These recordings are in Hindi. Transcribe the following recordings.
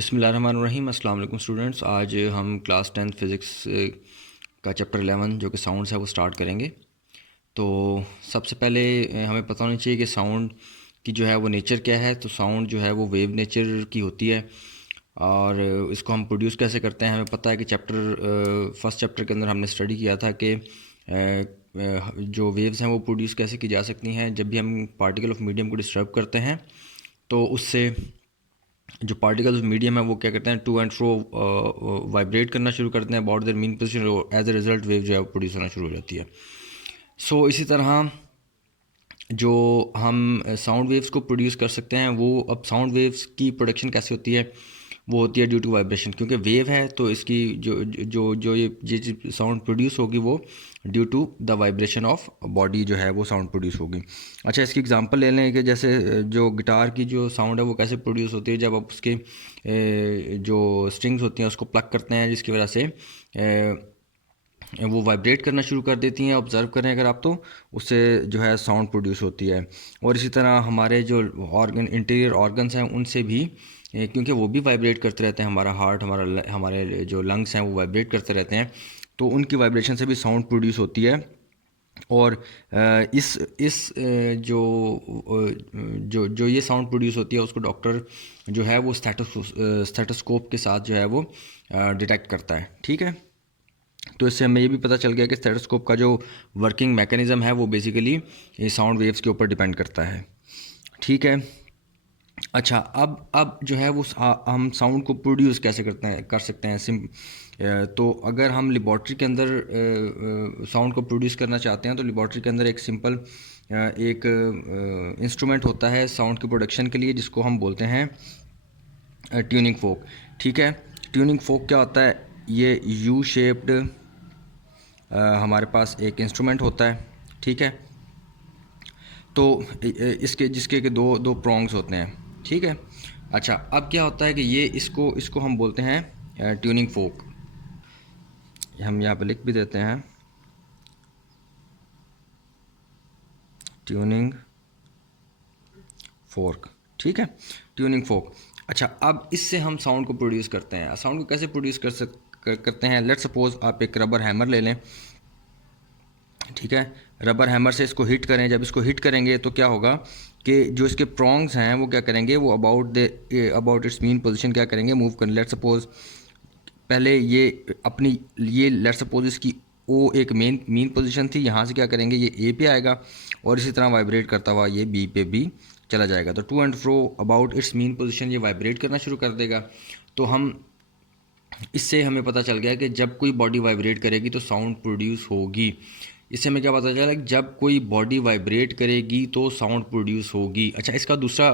बिस्मिल्लाहिर्रहमानिर्रहीम। अस्सलाम वालेकुम स्टूडेंट्स। आज हम क्लास 10th फ़िज़िक्स का चैप्टर 11 जो कि साउंड्स है वो स्टार्ट करेंगे। तो सबसे पहले हमें पता होना चाहिए कि साउंड की जो है वो नेचर क्या है। तो साउंड जो है वो वेव नेचर की होती है और इसको हम प्रोड्यूस कैसे करते हैं। हमें पता है कि फर्स्ट चैप्टर के अंदर हमने स्टडी किया था कि जो वेव्स हैं वो प्रोड्यूस कैसे की जा सकती हैं जब भी हम पार्टिकल ऑफ मीडियम को डिस्टर्ब करते हैं। तो उससे जो पार्टिकल्स मीडियम है वो क्या करते हैं, टू एंड फ्रो वाइब्रेट करना शुरू करते हैं अबाउट देयर मीन पोजीशन, और एज ए रिजल्ट वेव जो है वो प्रोड्यूस होना शुरू हो जाती है। इसी तरह जो हम साउंड वेव्स को प्रोड्यूस कर सकते हैं, वो अब साउंड वेव्स की प्रोडक्शन कैसे होती है, वो होती है ड्यू टू वाइब्रेशन। क्योंकि वेव है तो इसकी जो जो जो ये साउंड प्रोड्यूस होगी वो due to the vibration of body जो है वो साउंड प्रोड्यूस होगी। अच्छा, इसकी एग्जांपल ले लें कि जैसे जो गिटार की जो साउंड है वो कैसे प्रोड्यूस होती है जब आप उसके जो स्ट्रिंग्स होती हैं उसको प्लग करते हैं, जिसकी वजह से वो वाइब्रेट करना शुरू कर देती हैं। ऑब्ज़र्व करें अगर आप, तो उससे जो है साउंड प्रोड्यूस होती है। और इसी तरह हमारे जो इंटीरियर ऑर्गन्स हैं उनसे भी, क्योंकि वो भी वाइब्रेट करते रहते हैं, हमारा हार्ट, हमारे जो लंग्स हैं वो वाइब्रेट करते रहते हैं, तो उनकी वाइब्रेशन से भी साउंड प्रोड्यूस होती है। और इस जो जो जो ये साउंड प्रोड्यूस होती है उसको डॉक्टर जो है वो स्टेथोस्कोप के साथ जो है वो डिटेक्ट करता है। ठीक है, तो इससे हमें ये भी पता चल गया कि स्टेथोस्कोप का जो वर्किंग मैकेनिज़्म है वो बेसिकली ये साउंड वेव्स के ऊपर डिपेंड करता है। ठीक है। अच्छा, अब जो है वो हम साउंड को प्रोड्यूस कैसे कर सकते हैं। तो अगर हम लेबॉर्ट्री के अंदर साउंड को प्रोड्यूस करना चाहते हैं तो लेबॉर्ट्री के अंदर एक सिंपल एक इंस्ट्रूमेंट होता है साउंड की प्रोडक्शन के लिए, जिसको हम बोलते हैं ट्यूनिंग फोक। ठीक है, ट्यूनिंग फोक क्या होता है, ये यू शेप्ड हमारे पास एक इंस्ट्रूमेंट होता है। ठीक है, तो इसके जिसके के दो दो प्रोंग्स होते हैं। ठीक है। अच्छा, अब क्या होता है कि ये इसको इसको हम बोलते हैं ट्यूनिंग फोक। हम यहाँ पे लिख भी देते हैं ट्यूनिंग फोर्क। ठीक है, ट्यूनिंग फोक। अच्छा, अब इससे हम साउंड को प्रोड्यूस करते हैं। साउंड को कैसे प्रोड्यूस करते हैं, लेट्स सपोज आप एक रबर हैमर ले लें। ठीक है, रबर हैमर से इसको हिट करें। जब इसको हिट करेंगे तो क्या होगा कि जो इसके प्रोंग्स हैं वो क्या करेंगे, वो अबाउट इट्स मीन पोजीशन क्या करेंगे, मूव करें। लेट्स सपोज पहले ये लेट्स सपोज इसकी ओ एक मीन पोजीशन थी, यहाँ से क्या करेंगे ये ए पे आएगा और इसी तरह वाइब्रेट करता हुआ ये बी पे भी चला जाएगा। तो to and fro about its mean position ये वाइब्रेट करना शुरू कर देगा। तो इससे हमें पता चल गया कि जब कोई बॉडी वाइब्रेट करेगी तो साउंड प्रोड्यूस होगी। इससे हमें क्या पता चला कि जब कोई बॉडी वाइब्रेट करेगी तो साउंड प्रोड्यूस होगी। अच्छा, इसका दूसरा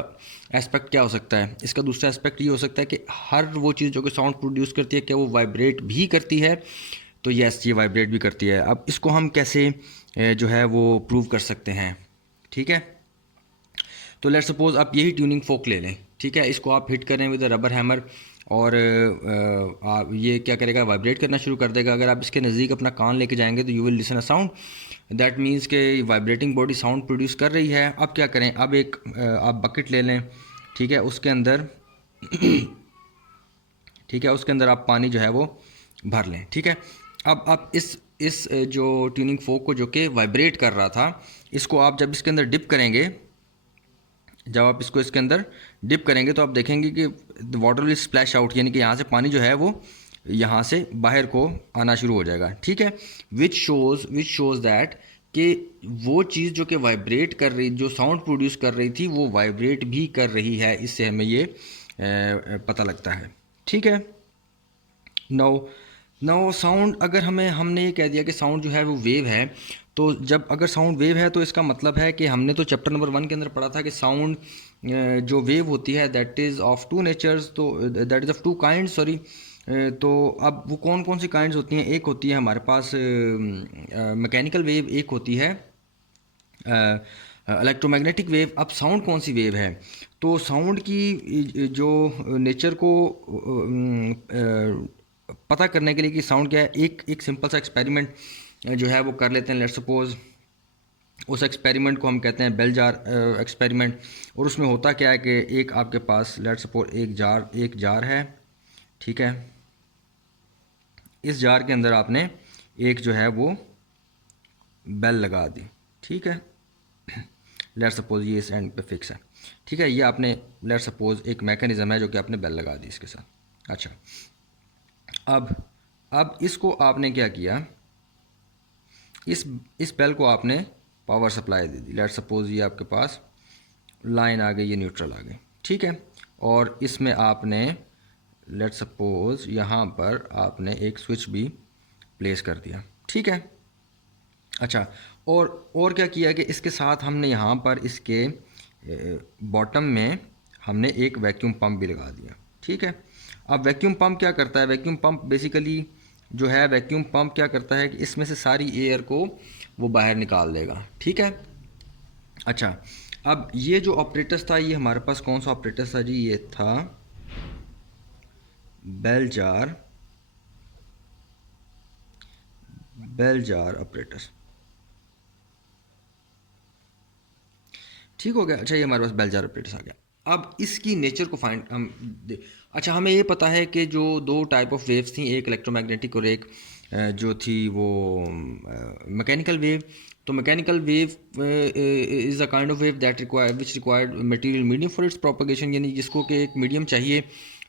एस्पेक्ट क्या हो सकता है, इसका दूसरा एस्पेक्ट ये हो सकता है कि हर वो चीज़ जो कि साउंड प्रोड्यूस करती है क्या वो वाइब्रेट भी करती है। तो यस, ये वाइब्रेट भी करती है। अब इसको हम कैसे जो है वो प्रूव कर सकते हैं। ठीक है, तो लेट्स सपोज आप यही ट्यूनिंग फोक ले लें। ठीक है, इसको आप हिट करें विद रबर हैमर और ये क्या करेगा, वाइब्रेट करना शुरू कर देगा। अगर आप इसके नज़दीक अपना कान लेके जाएंगे तो you will listen a sound, that means के वाइब्रेटिंग बॉडी साउंड प्रोड्यूस कर रही है। अब क्या करें, अब एक आप बकेट ले लें। ठीक है, उसके अंदर ठीक है, उसके अंदर आप पानी जो है वो भर लें। ठीक है, अब आप इस जो ट्यूनिंग फोक को जो कि वाइब्रेट कर रहा था, इसको आप जब इसके अंदर डिप करेंगे, जब आप इसको इसके अंदर डिप करेंगे तो आप देखेंगे कि वाटर विल स्प्लैश आउट, यानी कि यहाँ से पानी जो है वो यहाँ से बाहर को आना शुरू हो जाएगा। ठीक है, विच शोज़ दैट कि वो चीज़ जो कि वाइब्रेट कर रही, जो साउंड प्रोड्यूस कर रही थी, वो वाइब्रेट भी कर रही है। इससे हमें ये पता लगता है। ठीक है, नो नो साउंड, अगर हमने ये कह दिया कि साउंड जो है वो वेव है, तो जब अगर साउंड वेव है तो इसका मतलब है कि हमने तो चैप्टर नंबर 1 के अंदर पढ़ा था कि साउंड जो वेव होती है that is of two natures, तो that is of two kind, sorry. तो अब वो कौन कौन सी काइंड्स होती हैं, एक होती है हमारे पास मैकेनिकल वेव, एक होती है इलेक्ट्रोमैग्नेटिक वेव। अब साउंड कौन सी वेव है, तो साउंड की जो नेचर को पता करने के लिए कि साउंड क्या है, एक एक सिंपल सा एक्सपेरिमेंट जो है वो कर लेते हैं। लेट्स सपोज उस एक्सपेरिमेंट को हम कहते हैं बेल जार एक्सपेरिमेंट। और उसमें होता क्या है कि एक आपके पास लेट्स सपोज एक जार है, ठीक है। इस जार के अंदर आपने एक जो है वो बेल लगा दी, ठीक है। लेट्स सपोज ये इस एंड पे फिक्स है, ठीक है। ये आपने लेट्स सपोज एक मैकेनिज़्म है जो कि आपने बेल लगा दी इसके साथ। अच्छा, अब इसको आपने क्या किया, इस बेल को आपने power supply they the. Let's suppose ये आपके पास लाइन आ गई, ये न्यूट्रल आ गई, ठीक है। और इसमें आपने लेट्स सपोज यहाँ पर आपने एक स्विच भी प्लेस कर दिया, ठीक है। अच्छा, और क्या किया कि इसके साथ हमने यहाँ पर इसके बॉटम में हमने एक वैक्यूम पंप भी लगा दिया, ठीक है। अब वैक्यूम पंप क्या करता है, वैक्यूम पंप बेसिकली जो है, वैक्यूम पंप क्या करता है कि इसमें से सारी एयर को वो बाहर निकाल देगा, ठीक है। अच्छा, अब ये जो ऑपरेटर्स था, ये हमारे पास कौन सा ऑपरेटर्स था जी, ये था बेल जार ऑपरेटर्स, ठीक हो गया। अच्छा, ये हमारे पास बेल जार ऑपरेटर्स आ गया। अब इसकी नेचर को फाइंड अच्छा, हमें ये पता है कि जो दो टाइप ऑफ वेव्स थी, एक इलेक्ट्रोमैग्नेटिक और एक जो थी वो मैकेनिकल वेव। तो mechanical wave is a kind of wave that required material medium for its propagation, यानी जिसको कि एक मीडियम चाहिए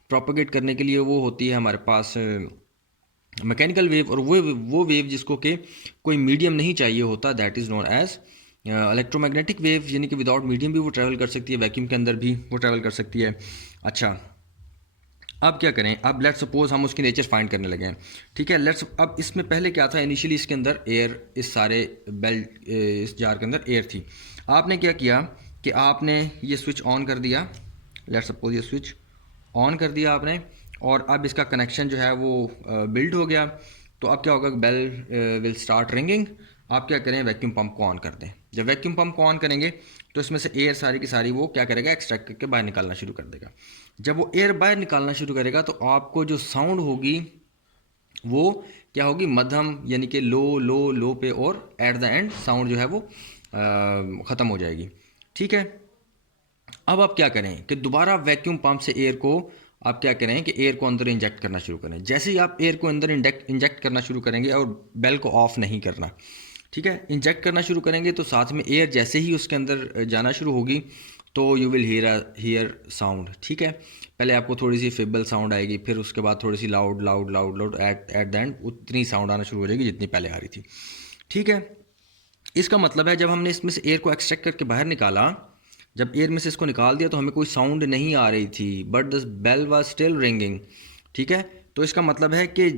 प्रोपगेट करने के लिए, वो होती है हमारे पास मैकेनिकल वेव। और वो वेव जिसको कि कोई मीडियम नहीं चाहिए होता, that is known as electromagnetic wave, यानी कि विदाउट मीडियम भी वो ट्रैवल कर सकती है, वैक्यूम के अंदर भी वो ट्रैवल कर सकती है। अच्छा, अब क्या करें, अब लेट्स सपोज हम उसकी नेचर फाइंड करने लगे हैं, ठीक है। अब इसमें पहले क्या था, इनिशियली इसके अंदर एयर, इस सारे इस जार के अंदर एयर थी। आपने क्या किया कि आपने ये स्विच ऑन कर दिया, लेट्स सपोज ये स्विच ऑन कर दिया आपने, और अब इसका कनेक्शन जो है वो बिल्ड हो गया। तो अब क्या होगा, बेल विल स्टार्ट रिंगिंग। आप क्या करें, वैक्यूम पंप को ऑन कर दें। जब वैक्यूम पंप को ऑन करेंगे तो इसमें से एयर सारी की सारी वो क्या करेगा, एक्सट्रैक्ट करके बाहर निकालना शुरू कर देगा। जब वो एयर बाहर निकालना शुरू करेगा तो आपको जो साउंड होगी वो क्या होगी, मध्यम, यानी कि लो पे, और एट द एंड साउंड जो है वो ख़त्म हो जाएगी, ठीक है। अब आप क्या करें कि दोबारा वैक्यूम पंप से एयर को आप क्या करें कि एयर को अंदर इंजेक्ट करना शुरू करें। जैसे ही आप एयर को अंदर इंजेक्ट करना शुरू करेंगे, और बेल को ऑफ नहीं करना, ठीक है। इंजेक्ट करना शुरू करेंगे तो साथ में एयर जैसे ही उसके अंदर जाना शुरू होगी तो यू विल हियर साउंड, ठीक है। पहले आपको थोड़ी सी फेबल साउंड आएगी, फिर उसके बाद थोड़ी सी लाउड एट द एंड उतनी साउंड आना शुरू हो जाएगी जितनी पहले आ रही थी, ठीक है। इसका मतलब है जब हमने इसमें से एयर को एक्सट्रैक्ट करके बाहर निकाला, जब एयर में से इसको निकाल दिया तो हमें कोई साउंड नहीं आ रही थी, but the bell was still ringing, ठीक है। तो इसका मतलब है कि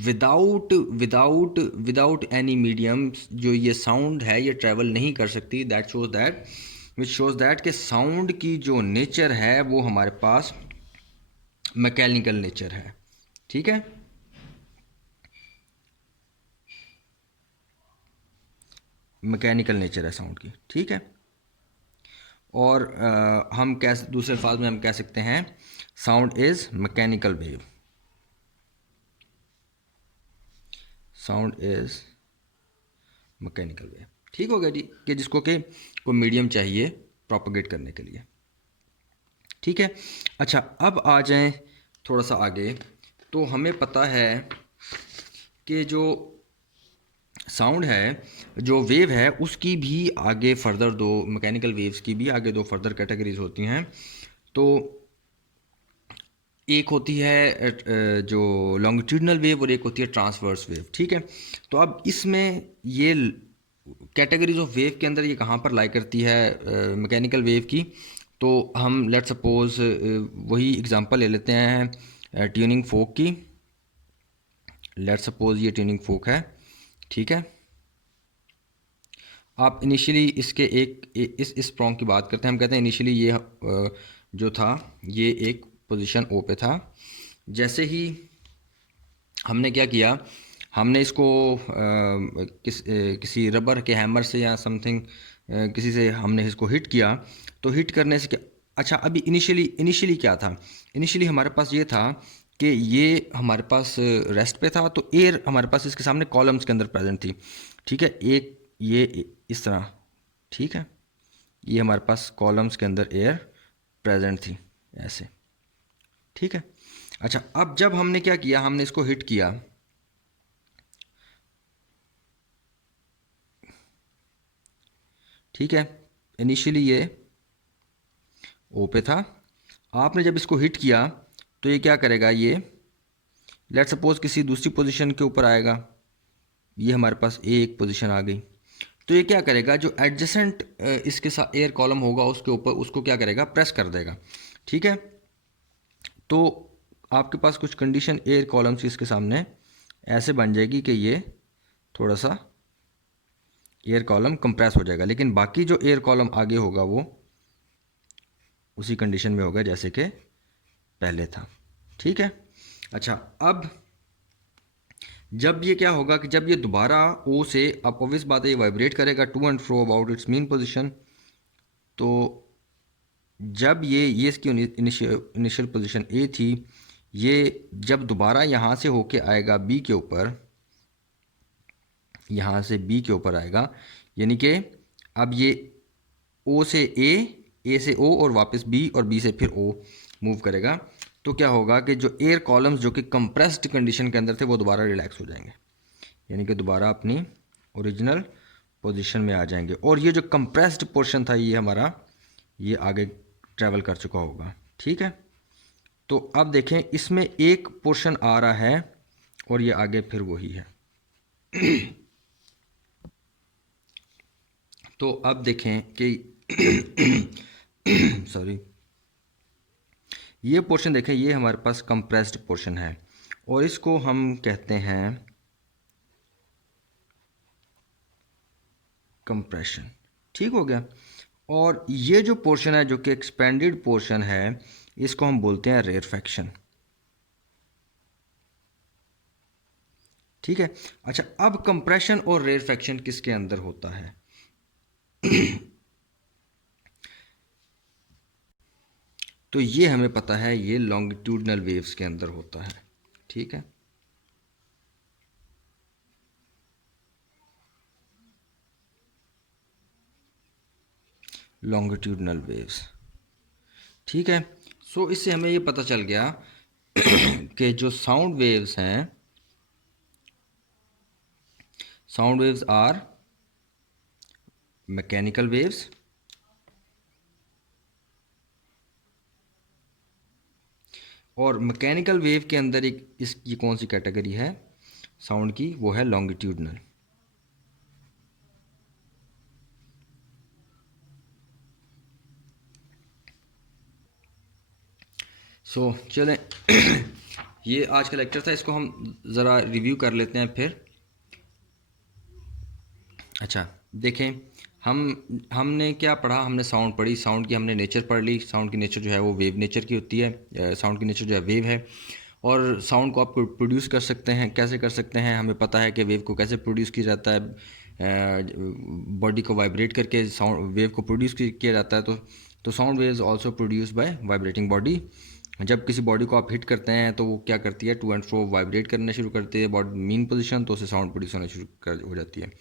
without without without any medium जो ये साउंड है ये ट्रैवल नहीं कर सकती। विच शोज़ दैट कि साउंड की जो नेचर है वो हमारे पास मैकेनिकल नेचर है, ठीक है। मैकेनिकल नेचर है साउंड की, ठीक है। और हम कैसे, दूसरे अल्फाज में हम कह सकते हैं sound is mechanical wave, sound is mechanical wave, ठीक हो गया जी, कि जिसको कि कोई मीडियम चाहिए प्रोपगेट करने के लिए, ठीक है। अच्छा, अब आ जाएं थोड़ा सा आगे। तो हमें पता है कि जो साउंड है, जो वेव है, उसकी भी आगे फर्दर दो, मैकेनिकल वेव्स की भी आगे दो फर्दर कैटेगरीज होती हैं। तो एक होती है जो लॉन्गिट्यूडनल वेव, और एक होती है ट्रांसवर्स वेव, ठीक है। तो अब इसमें ये कैटेगरीज ऑफ वेव के अंदर ये कहाँ पर लाई करती है मैकेनिकल वेव की। तो हम लेट सपोज वही एग्जांपल ले लेते हैं ट्यूनिंग फोक की। लेट सपोज ये ट्यूनिंग फोक है, ठीक है। आप इनिशियली इसके इस प्रॉन्ग की बात करते हैं। हम कहते हैं इनिशियली ये जो था ये एक पोजीशन ओ पे था। जैसे ही हमने क्या किया, हमने इसको किसी रबर के हैमर से या समथिंग किसी से हमने इसको हिट किया। तो हिट करने से क्या, अच्छा अभी इनिशियली क्या था, इनिशियली हमारे पास ये था कि ये हमारे पास रेस्ट पे था, तो एयर हमारे पास इसके सामने कॉलम्स के अंदर प्रेजेंट थी, ठीक है। एक ये इस तरह ठीक है, ये हमारे पास कॉलम्स के अंदर एयर प्रेजेंट थी ऐसे। ठीक है, अच्छा अब जब हमने क्या किया, हमने इसको हिट किया, ठीक है, इनिशियली ये ओ पे था, आपने जब इसको हिट किया तो ये क्या करेगा, ये लेट सपोज किसी दूसरी पोजीशन के ऊपर आएगा, ये हमारे पास ए एक पोजीशन आ गई, तो ये क्या करेगा, जो एडजेसेंट इसके साथ एयर कॉलम होगा उसके ऊपर, उसको क्या करेगा, प्रेस कर देगा। ठीक है, तो आपके पास कुछ कंडीशन एयर कॉलम्स इसके सामने ऐसे बन जाएगी कि ये थोड़ा सा एयर कॉलम कंप्रेस हो जाएगा, लेकिन बाकी जो एयर कॉलम आगे होगा वो उसी कंडीशन में होगा जैसे कि पहले था। ठीक है, अच्छा अब जब ये क्या होगा कि जब ये दोबारा ओ से, अब ऑब्वियस बात है ये वाइब्रेट करेगा to and fro about its mean position, तो जब ये इसकी इनिशियल पोजीशन ए थी, ये जब दोबारा यहाँ से होके आएगा बी के ऊपर, यहाँ से बी के ऊपर आएगा, यानी कि अब ये ओ से ए से ओ और वापस बी, और बी से फिर ओ मूव करेगा, तो क्या होगा कि जो एयर कॉलम्स जो कि कंप्रेस्ड कंडीशन के अंदर थे वो दोबारा रिलैक्स हो जाएंगे, यानी कि दोबारा अपनी ओरिजिनल पोजीशन में आ जाएंगे, और ये जो कंप्रेस्ड पोर्शन था ये हमारा ये आगे ट्रैवल कर चुका होगा। ठीक है, तो अब देखें इसमें एक पोर्शन आ रहा है और ये आगे फिर वही है। तो अब देखें कि सॉरी, ये पोर्शन देखें, ये हमारे पास कंप्रेस्ड पोर्शन है और इसको हम कहते हैं कंप्रेशन। ठीक हो गया, और ये जो पोर्शन है जो कि एक्सपेंडेड पोर्शन है, इसको हम बोलते हैं रेयरफैक्शन। ठीक है, अच्छा अब कंप्रेशन और रेयरफैक्शन किसके अंदर होता है? तो ये हमें पता है, ये लॉन्गिट्यूडनल वेव्स के अंदर होता है। ठीक है, लॉन्गिट्यूडनल वेव्स। ठीक है, सो इससे हमें ये पता चल गया कि जो साउंड वेव्स हैं, sound waves are mechanical waves, और मैकेनिकल वेव के अंदर एक इसकी कौन सी कैटेगरी है साउंड की, वो है लॉन्गिट्यूडनल। सो चलें ये आज का लेक्चर था, इसको हम ज़रा रिव्यू कर लेते हैं फिर। अच्छा देखें, हमने क्या पढ़ा, हमने साउंड पढ़ी, साउंड की हमने नेचर पढ़ ली, साउंड की नेचर जो है वो वेव नेचर की होती है, साउंड की नेचर जो है वेव है, और साउंड को आप प्रोड्यूस कर सकते हैं, कैसे कर सकते हैं, हमें पता है कि वेव को कैसे प्रोड्यूस किया जाता है, बॉडी को वाइब्रेट करके साउंड वेव को प्रोड्यूस किया जाता है। तो sound waves also produce by vibrating body. जब किसी बॉडी को आप हिट करते हैं तो वो क्या करती है, टू एंड फ्रो वाइब्रेट करना शुरू करती है बॉडी मीन पोजीशन, तो उससे साउंड प्रोड्यूस होना शुरू हो जाती है।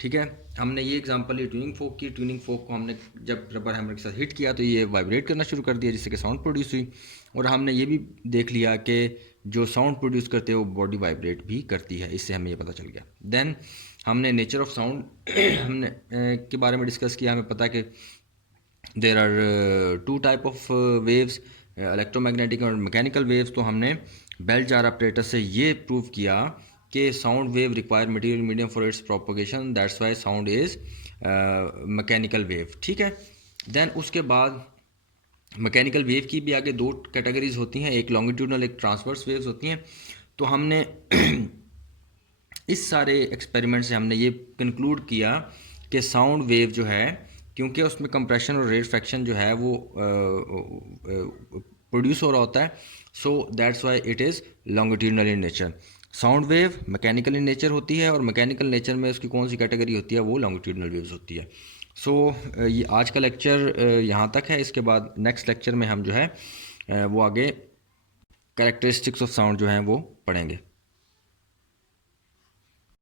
ठीक है, हमने ये एग्जांपल ली ट्यूनिंग फोक की, ट्यूनिंग फोक को हमने जब रबर हैमर के साथ हिट किया तो ये वाइब्रेट करना शुरू कर दिया, जिससे कि साउंड प्रोड्यूस हुई, और हमने ये भी देख लिया कि जो साउंड प्रोड्यूस करते हैं वो बॉडी वाइब्रेट भी करती है, इससे हमें ये पता चल गया। देन हमने नेचर ऑफ साउंड हमने के बारे में डिस्कस किया, हमें पता है कि there are two type of waves, electromagnetic और मैकेनिकल वेव्स। तो हमने बेल जार ऑपरेटर से ये प्रूव किया कि sound wave require material medium for its propagation, that's why sound is mechanical wave. ठीक है, देन उसके बाद मैकेनिकल वेव की भी आगे दो कैटेगरीज होती हैं, एक लॉन्गिट्यूडनल एक ट्रांसवर्स वेव्स होती हैं। तो हमने इस सारे एक्सपेरिमेंट से हमने ये कंक्लूड किया कि साउंड वेव जो है, क्योंकि उसमें कंप्रेशन और रेयरफैक्शन जो है वो प्रोड्यूस हो रहा होता है, so that's why it is longitudinal in nature. Sound wave mechanical in nature होती है, और मैकेनिकल नेचर में उसकी कौन सी कैटेगरी होती है, वो लॉन्गिट्यूडनल वेव्स होती है। सो ये आज का लेक्चर यहाँ तक है। इसके बाद नेक्स्ट लेक्चर में हम जो है वो आगे कैरेक्टरिस्टिक्स ऑफ साउंड जो हैं वो पढ़ेंगे।